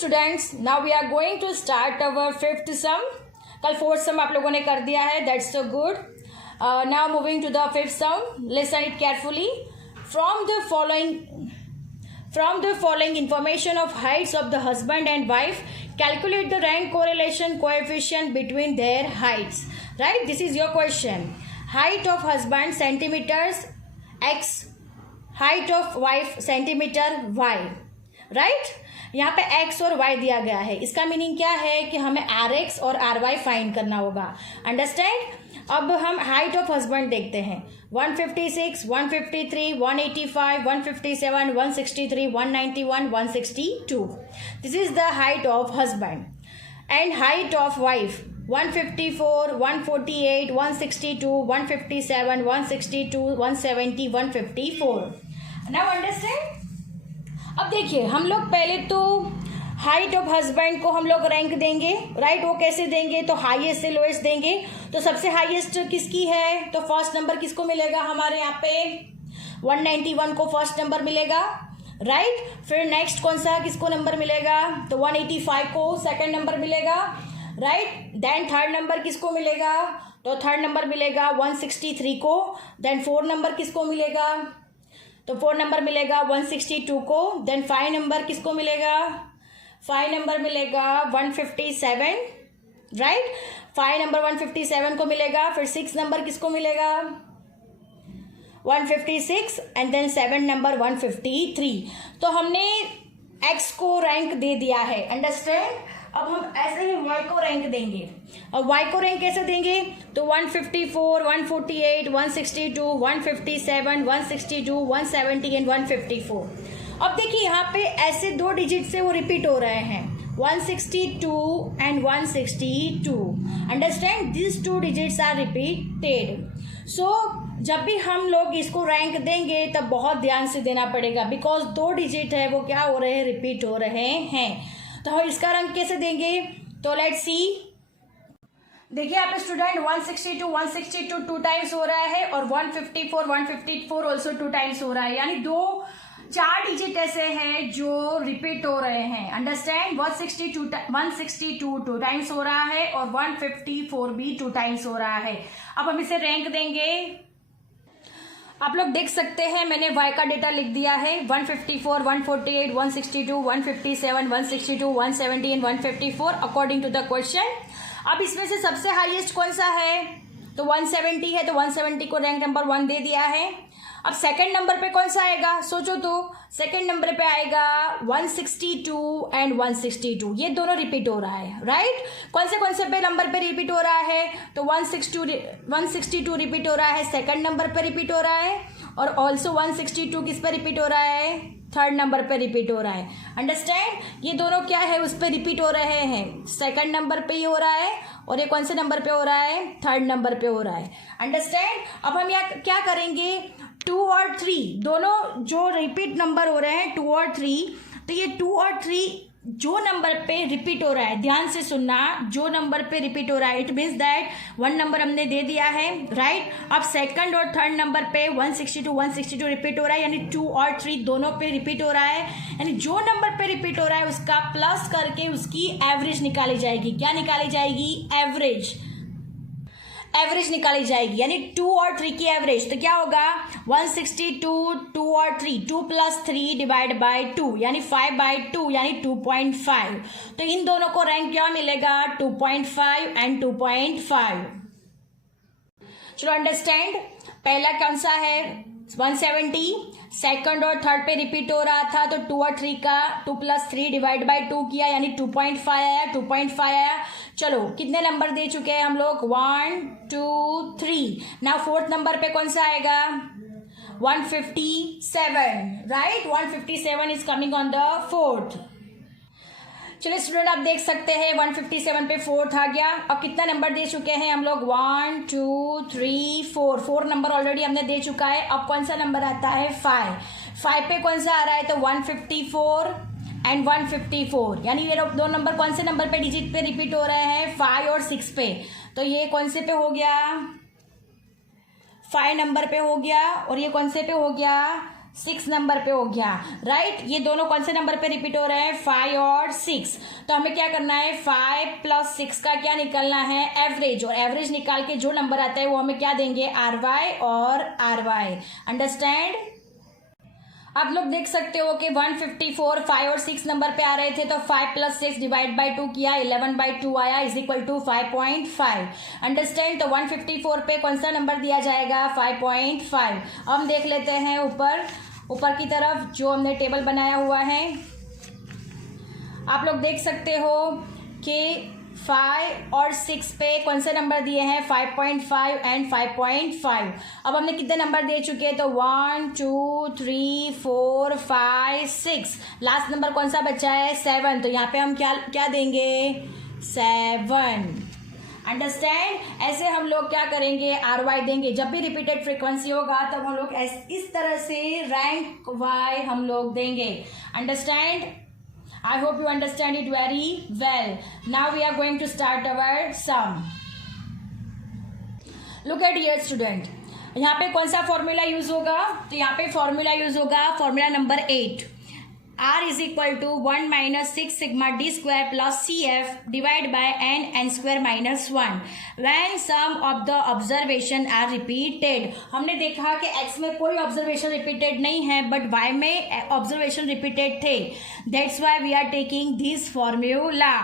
Students, now we are going to start our fifth sum. कल fourth sum आप लोगों ने कर दिया है, that's so good. Now moving to the fifth sum, listen it carefully. From the following information of heights of the husband and wife, calculate the rank correlation coefficient between their heights. Right, this is your question. Height of husband centimeters x, height of wife centimeter y. Right, यहाँ पे x और y दिया गया है. इसका meaning क्या है कि हमें rx और ry फाइंड करना होगा. अंडरस्टैंड. अब हम हाइट ऑफ हस्बैंड देखते हैं. 156, 153, 185, 157, 163, 191, 162. This is the height of husband. And height of wife 154, 148, 162, 157, 162, 170, 154. Now understand. अब देखिए, हम लोग पहले तो हाइट ऑफ हस्बैंड को हम लोग रैंक देंगे. राइट, वो कैसे देंगे? तो हाईएस्ट से लोएस्ट देंगे. तो सबसे हाईएस्ट किसकी है? तो फर्स्ट नंबर किसको मिलेगा? हमारे यहाँ पे 191 को फर्स्ट नंबर मिलेगा. राइट, फिर नेक्स्ट कौन सा किसको नंबर मिलेगा? तो 185 को सेकंड नंबर मिलेगा. राइट, देन थर्ड नंबर किसको मिलेगा? तो थर्ड नंबर मिलेगा 163 को. देन फोर नंबर किसको मिलेगा? तो फोर नंबर मिलेगा 162 को. देन फाइव नंबर किसको मिलेगा? फाइव नंबर मिलेगा 157. राइट, फाइव नंबर 157 को मिलेगा. फिर सिक्स नंबर किसको मिलेगा? 156. And then seven number 153. तो हमने एक्स को रैंक दे दिया है. अंडरस्टैंड. अब हम ऐसे ही वाई को रैंक देंगे. अब वाई को रैंक कैसे देंगे? तो 154, 148, 162, 157, 162, 170 एंड 154. अब देखिए, यहाँ पे ऐसे दो डिजिट से वो रिपीट हो रहे हैं, 162 and 162. Understand, this two digits are repeated. So जब भी हम लोग इसको रैंक देंगे तब बहुत ध्यान से देना पड़ेगा, बिकॉज दो डिजिट है वो क्या हो रहे हैं? रिपीट हो रहे हैं. तो हम इसका रंग कैसे देंगे? तो लेट्स सी. देखिए आप स्टूडेंट, 162 टू टाइम्स हो रहा है और 154 ऑल्सो टू टाइम्स हो रहा है. यानी दो चार डिजिट ऐसे हैं जो रिपीट हो रहे हैं. अंडरस्टैंड. 162 टू टाइम्स हो रहा है और 154 भी टू टाइम्स हो रहा है. अब हम इसे रैंक देंगे. आप लोग देख सकते हैं, मैंने y का डेटा लिख दिया है. 154, 148, 162, 157, 162, 170 and 154 according to the question. अब इसमें से सबसे हाईएस्ट कौन सा है? तो 170 है, तो 170 को रैंक नंबर 1 दे दिया है. अब सेकंड नंबर पे कौन सा आएगा? सोचो तो. सेकंड नंबर पे आएगा 162 एंड 162. ये दोनों रिपीट हो रहा है. राइट, कौन से पे नंबर पे रिपीट हो रहा है? तो 162 रिपीट हो रहा है, सेकंड नंबर पे रिपीट हो रहा है. और ऑल्सो 162 किस पे रिपीट हो रहा है? थर्ड नंबर पे रिपीट हो रहा है. अंडरस्टैंड. ये दोनों क्या है? उस पर रिपीट हो रहे हैं. सेकंड नंबर पे ही हो रहा है और ये कौन से नंबर पे हो रहा है? थर्ड नंबर पे हो रहा है. अंडरस्टैंड. अब हम यहाँ क्या करेंगे? 2 और 3 दोनों जो रिपीट नंबर हो रहे हैं 2 और 3, तो ये 2 और 3 जो नंबर पे रिपीट हो रहा है, ध्यान से सुनना, जो नंबर पे रिपीट हो रहा है, इट मीन्स दैट 1 नंबर हमने दे दिया है. राइट, अब सेकंड और थर्ड नंबर पे 162 रिपीट हो रहा है. यानी 2 और 3 दोनों पे रिपीट हो रहा है. यानी जो नंबर पे रिपीट हो रहा है उसका प्लस करके उसकी एवरेज निकाली जाएगी. क्या निकाली जाएगी? एवरेज निकाली जाएगी. यानी 2 और 3 की एवरेज. तो क्या होगा? 162, 2 और 3, 2 + 3 डिवाइड बाय 2 यानी 5/2 यानी 2.5. तो इन दोनों को रैंक क्या मिलेगा? 2.5 एंड 2.5. चलो अंडरस्टैंड. पहला कौन सा है? 170. सेकंड और थर्ड पे रिपीट हो रहा था, तो 2 और 3 का 2 + 3 डिवाइड बाय 2 किया यानी 2.5 आया. चलो, कितने नंबर दे चुके हैं हम लोग? 1 2 3. नाउ फोर्थ नंबर पे कौन सा आएगा? 157. Right, 157 is coming on the fourth. चलिए स्टूडेंट, आप देख सकते हैं 157 पे फोर्थ आ गया. अब कितना नंबर दे चुके हैं हम लोग? 1 2 3 4 नंबर ऑलरेडी हमने दे चुका है. अब कौन सा नंबर आता है? 5 पे कौन सा आ रहा है? तो 154 एंड 154. यानी ये दो नंबर कौन से नंबर पे डिजिट पे रिपीट हो रहे हैं? 5 और 6 पे. तो ये कौन से पे हो गया? 5 नंबर पे हो गया. और ये कौन से पे हो गया? 6 नंबर पे हो गया, राइट। ये दोनों कौन से नंबर पे रिपीट हो रहे हैं, 5 और 6। तो हमें क्या करना है, 5 + 6 का क्या निकालना है, एवरेज, और एवरेज निकाल के जो नंबर आता है वो हमें क्या देंगे, RY और RY। अंडरस्टैंड। आप लोग देख सकते हो कि 154 5 और 6 नंबर पे आ रहे थे, तो 5 + 6 डिवाइड बाई 2 किया, 11/2 आया, इज इक्वल टू 5.5। अंडरस्टैंड। तो 154 पे कौन सा नंबर दिया जाएगा, 5.5। हम देख लेते हैं ऊपर की तरफ जो हमने टेबल बनाया हुआ है। आप लोग देख सकते हो कि 5 और 6 पे कौन से नंबर दिए हैं, 5.5 एंड 5.5। अब हमने कितने नंबर दे चुके हैं, तो 1 2 3 4 5 6, लास्ट नंबर कौन सा बचा है, 7। तो यहाँ पे हम क्या देंगे, 7। अंडरस्टैंड। ऐसे हम लोग क्या करेंगे, RY देंगे। जब भी रिपीटेड फ्रीक्वेंसी होगा तब हम लोग इस तरह से रैंक वाई हम लोग देंगे। Understand. I hope you understand it very well. Now we are going to start our sum. Look at here student. यहाँ पे कौन सा फॉर्मूला यूज होगा, तो यहाँ पे फॉर्मूला यूज होगा formula number 8। R is equal to 1 - 6 sigma d square plus CF divide by n square minus 1 when some of the observation are repeated। हमने देखा कि x में कोई ऑब्जर्वेशन रिपीटेड नहीं है, बट y में ऑब्जर्वेशन रिपीटेड थे। That's why we are taking this formula.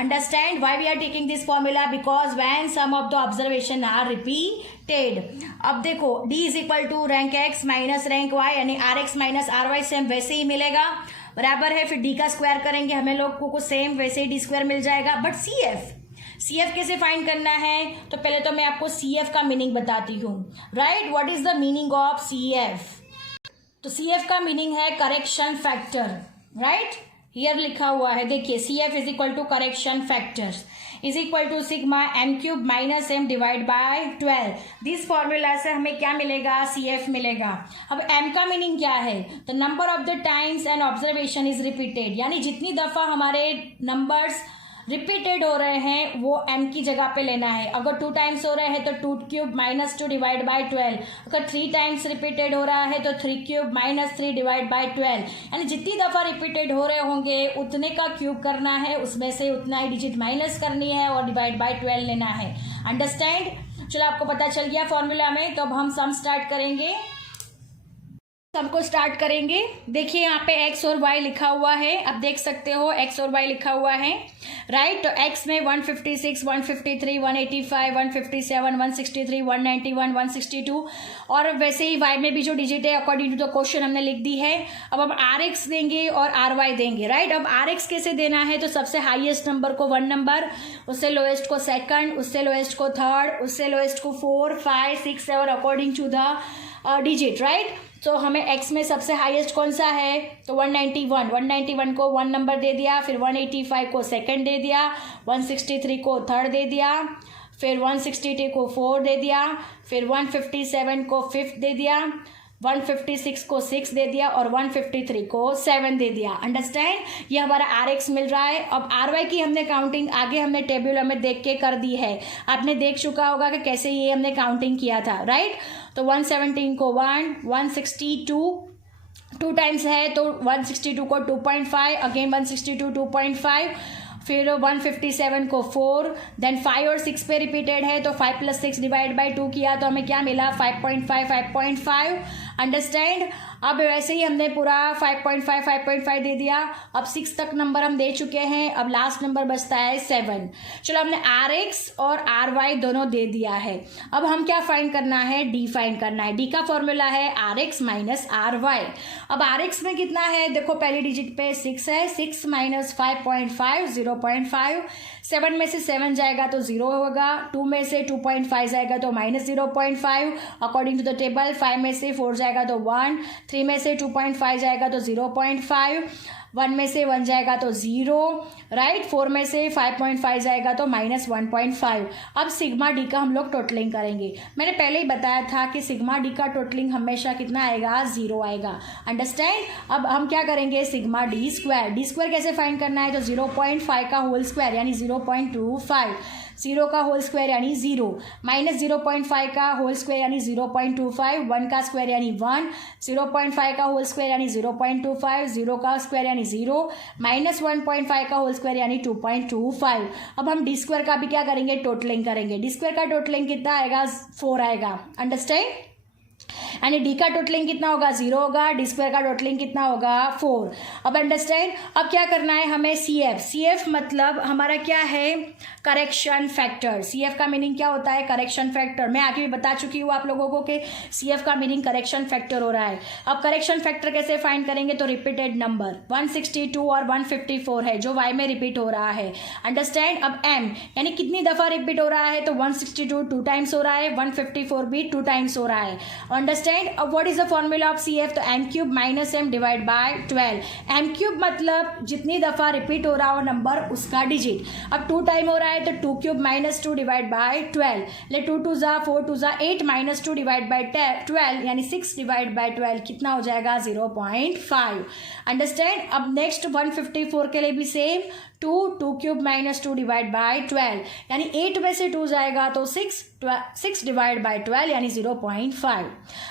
Understand why we are taking this formula, because when some of the observation are repeated। अब देखो d is equal to rank x minus rank y, यानी rx minus ry same वैसे ही मिलेगा, बराबर है। फिर d का square करेंगे, हमें लोग को सेम वैसे ही d स्क्वायर मिल जाएगा। बट CF कैसे फाइंड करना है, तो पहले तो मैं आपको CF का मीनिंग बताती हूँ, right. What is the meaning of CF? तो CF का मीनिंग है करेक्शन फैक्टर, राइट। हियर लिखा हुआ है, देखिए, CF is equal to correction factors is equal to sigma m³ minus m divide by 12। This formula से हमें क्या मिलेगा, CF मिलेगा। अब m का मीनिंग क्या है, तो number of the times n observation is repeated, यानी जितनी दफा हमारे नंबर्स रिपीटेड हो रहे हैं वो m की जगह पे लेना है। अगर 2 टाइम्स हो रहे हैं तो 2³ माइनस 2 डिवाइड बाई 12। अगर 3 टाइम्स रिपीटेड हो रहा है तो 3³ माइनस 3 डिवाइड बाई 12। यानी जितनी दफा रिपीटेड हो रहे होंगे उतने का क्यूब करना है, उसमें से उतना ही डिजिट माइनस करनी है और डिवाइड बाई 12 लेना है। अंडरस्टैंड। चलो, आपको पता चल गया फॉर्मूला में। तो अब हम सम स्टार्ट करेंगे। सबको स्टार्ट करेंगे। देखिए यहाँ पे x और y लिखा हुआ है, आप देख सकते हो x और y लिखा हुआ है, राइट। तो x में 156 153 185 157 163 191 162, और वैसे ही y में भी जो डिजिट है अकॉर्डिंग टू द क्वेश्चन हमने लिख दी है। अब हम rx देंगे और ry देंगे, राइट। अब rx कैसे देना है, तो सबसे हाईएस्ट नंबर को 1 नंबर, उससे लोएस्ट को 2nd, उससे लोएस्ट को 3rd, उससे लोएस्ट को 4 5 6 7 according to the digit, right. तो हमें x में सबसे हाईएस्ट कौन सा है, तो 191 को 1 नंबर दे दिया, फिर 185 को 2nd दे दिया, 163 को 3rd दे दिया, फिर 162 को 4 दे दिया, फिर 157 को 5th दे दिया, 156 को 6 दे दिया और 153 को 7 दे दिया। अंडरस्टैंड। ये हमारा RX मिल रहा है। अब RY की हमने काउंटिंग आगे हमने टेबल में देख के कर दी है, आपने देख चुका होगा कि कैसे ये हमने काउंटिंग किया था, राइट। तो 117 को 1, 162 2 टाइम्स है तो 162 को 2.5, अगेन 162 2.5, फिर 157 को 4, देन 5 और 6 पे रिपीटेड है तो 5 + 6 डिवाइड बाई 2 किया तो हमें क्या मिला 5.5। अंडरस्टैंड। अब वैसे ही हमने पूरा 5.5 दे दिया। अब 6 तक नंबर हम दे चुके हैं, अब लास्ट नंबर बचता है 7। चलो, हमने RX और RY दोनों दे दिया है। अब हम क्या फाइंड करना है, D फाइंड करना है। D का फॉर्मूला है RX माइनस RY। अब RX में कितना है, देखो पहली डिजिट पे 6 है, 6 - 5.5 0.5, 7 में से 7 जाएगा तो 0 होगा, 2 में से 2.5 जाएगा तो -0.5 अकॉर्डिंग टू द टेबल, 5 में से 4 जाएगा तो 1, 3 में से 2.5 जाएगा तो 0.5, 1 में से 1 जाएगा तो 0, राइट। 4 में से 5.5 जाएगा तो -1.5। अब सिग्मा डी का हम लोग टोटलिंग करेंगे। मैंने पहले ही बताया था कि सिग्मा डी का टोटलिंग हमेशा कितना आएगा, 0 आएगा। अंडरस्टैंड। अब हम क्या करेंगे, सिग्मा डी स्क्वायर कैसे फाइंड करना है, तो 0.5 का होल स्क्वायर यानी 0.25। 0 का होल स्क्वायर यानी 0, माइनस 0.5 का होल स्क्वायर यानी 0.25, 1 का स्क्वायर यानी 1, 0.5 का होल स्क्वायर यानी 0.25, 0 का स्क्वायर यानी 0, माइनस 1.5 का होल स्क्वायर यानी 2.25। अब हम डी स्क्वायर का भी क्या करेंगे, टोटलिंग करेंगे। डी स्क्वायर का टोटलिंग कितना आएगा, 4 आएगा। अंडरस्टैंड, यानी डी का टोटलिंग कितना होगा, 0 होगा, डी स्क्वायर का टोटलिंग कितना होगा, 4। अब अंडरस्टैंड, अब क्या करना है हमें, CF मतलब हमारा क्या है, करेक्शन फैक्टर। CF का मीनिंग क्या होता है, करेक्शन फैक्टर। मैं आगे भी बता चुकी हूँ आप लोगों को कि CF का मीनिंग करेक्शन फैक्टर हो रहा है। अब करेक्शन फैक्टर कैसे फाइंड करेंगे, तो रिपीटेड नंबर 162 और 154 है जो y में रिपीट हो रहा है। अंडरस्टैंड, अब m यानी कितनी दफा रिपीट हो रहा है, तो 162 2 टाइम्स हो रहा है, 154 भी 2 टाइम्स हो रहा है। अंडरस्टैंड, अब what is the formula of CF, तो m cube minus m divide by 12। m cube मतलब जितनी दफा रिपीट हो रहा हो नंबर उसका डिजिट। अब 2 टाइम हो रहा है तो 2 क्यूब माइनस 2 डिवाइड बाय 12, ले 2 2 जा 4 2 जा 8 माइनस 2 डिवाइड बाय 12 यानी 6 डिवाइड बाय 12 कितना हो जाएगा, 0.5। अंडरस्टैंड, अब नेक्स्ट 154 के लिए भी same, 2 cube minus 2 divide by 12 यानी 8 में से 2 जाएगा तो 6 डिवाइड बाय 12 यानी 0.5।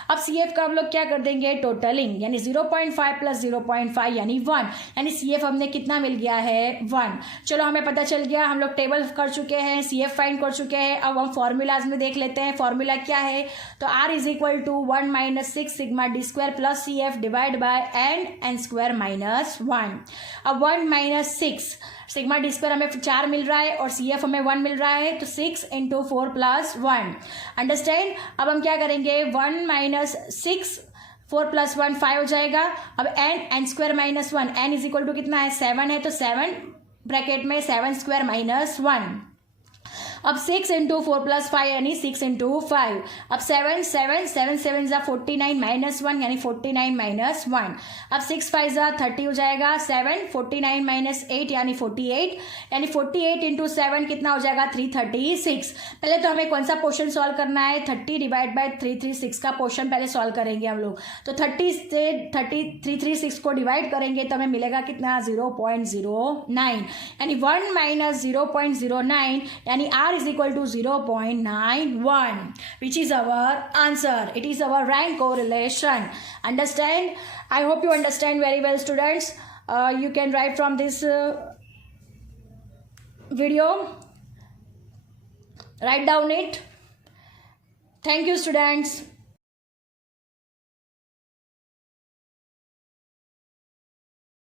अब CF का हम लोग क्या कर देंगे, टोटलिंग, यानी 0.5 प्लस 0.5 यानी 1, यानी CF हमने कितना मिल गया है, 1। चलो हमें पता चल गया, हम लोग टेबल कर चुके हैं, CF फाइंड कर चुके हैं। अब हम फॉर्मूलाज में देख लेते हैं, फॉर्मूला क्या है, तो R is equal to 1 minus 6 sigma d square plus CF divide by n square minus 1। अब 1 माइनस 6 सिग्मा डी स्क्वायर हमें 4 मिल रहा है और CF हमें 1 मिल रहा है, तो 6 इंटू 4 प्लस 1। अंडरस्टैंड, अब हम क्या करेंगे, 1 माइनस 6 4 प्लस 1 5 हो जाएगा। अब n square minus 1, n is equal to कितना है, 7 है, तो 7 ब्रैकेट में 7 स्क्वायर माइनस 1। अब 6 इंटू 4 प्लस 5 यानी 6 इंटू 5। अब 7 7 जा 49 माइनस 1 यानी 49 माइनस 1। अब 6 5 जा 30 हो जाएगा, 7 49 माइनस 8 यानी 48, यानी 48 इंटू 7 कितना हो जाएगा, 336। पहले तो हमें कौन सा पोर्शन सॉल्व करना है, 30 डिवाइड बाय 336 का पोर्शन पहले सॉल्व करेंगे हम लोग। तो 30 से 336 को डिवाइड करेंगे तो हमें मिलेगा कितना, 0.09, यानी 1 माइनस 0.09 यानी R is equal to 0.91, which is our answer. It is our rank correlation. Understand? I hope you understand very well, students. You can write from this video. Write down it. Thank you, students.